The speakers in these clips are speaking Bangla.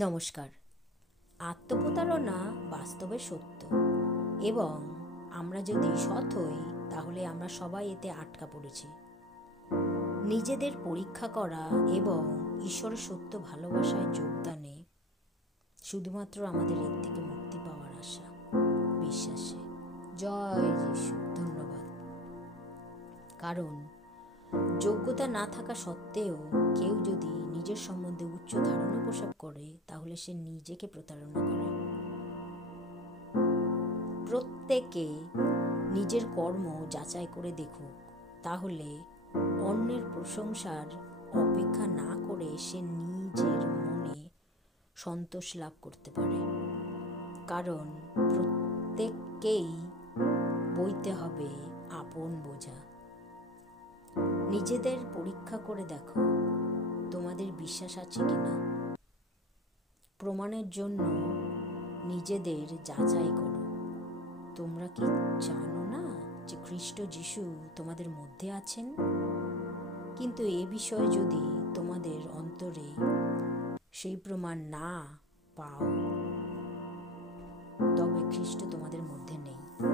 নমস্কার। আত্মপ্রতারণা বাস্তবে সত্য, এবং আমরা যদি সৎ হই তাহলে আমরা সবাই এতে আটকা পড়েছি। নিজেদের পরীক্ষা করা এবং ঈশ্বরের সত্য ভালোবাসায় যোগদানে শুধুমাত্র আমাদের এর থেকে মুক্তি পাওয়ার আশা, বিশ্বাসে। জয় যিশু। ধন্যবাদ। কারণ যোগ্যতা না থাকা সত্ত্বেও কেউ যদি নিজের সম্বন্ধে উচ্চ ধারণা পোষণ করে তাহলে সে নিজেকে প্রতারণা করে। প্রত্যেকে নিজের কর্ম যাচাই করে দেখুক, তাহলে অন্যের প্রশংসার অপেক্ষা না করে সে নিজের মনে সন্তোষ লাভ করতে পারে। কারণ প্রত্যেককেই বইতে হবে আপন বোঝা। নিজেদের পরীক্ষা করে দেখো তোমাদের বিশ্বাস আছে কিনা। প্রমাণের জন্য নিজেদের যাচাই করো। তোমরা কি জানো না যে খ্রিস্ট যিশু তোমাদের মধ্যে আছেন? কিন্তু এ বিষয়ে যদি তোমাদের অন্তরে সেই প্রমাণ না পাও তবে খ্রিস্ট তোমাদের মধ্যে নেই।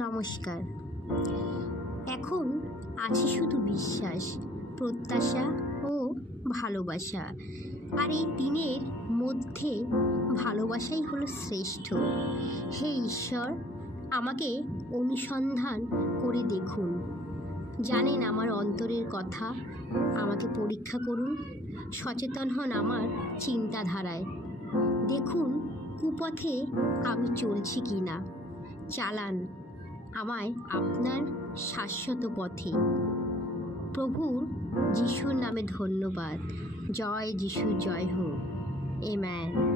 নমস্কার। এখন আছে শুধু বিশ্বাস, প্রত্যাশা ও ভালোবাসা। আর এই তিনের মধ্যে ভালোবাসাই হলো শ্রেষ্ঠ। হে ঈশ্বর, আমাকে অনুসন্ধান করে দেখুন। জানেন আমার অন্তরের কথা। আমাকে পরীক্ষা করুন, সচেতন হন আমার চিন্তাধারায়। দেখুন কুপথে আমি চলছি কি না। চালান আমায় আপনার শাশ্বত পথে। প্রভুর যিশুর নামে ধন্যবাদ। জয় যিশু, জয় হোক। আমেন।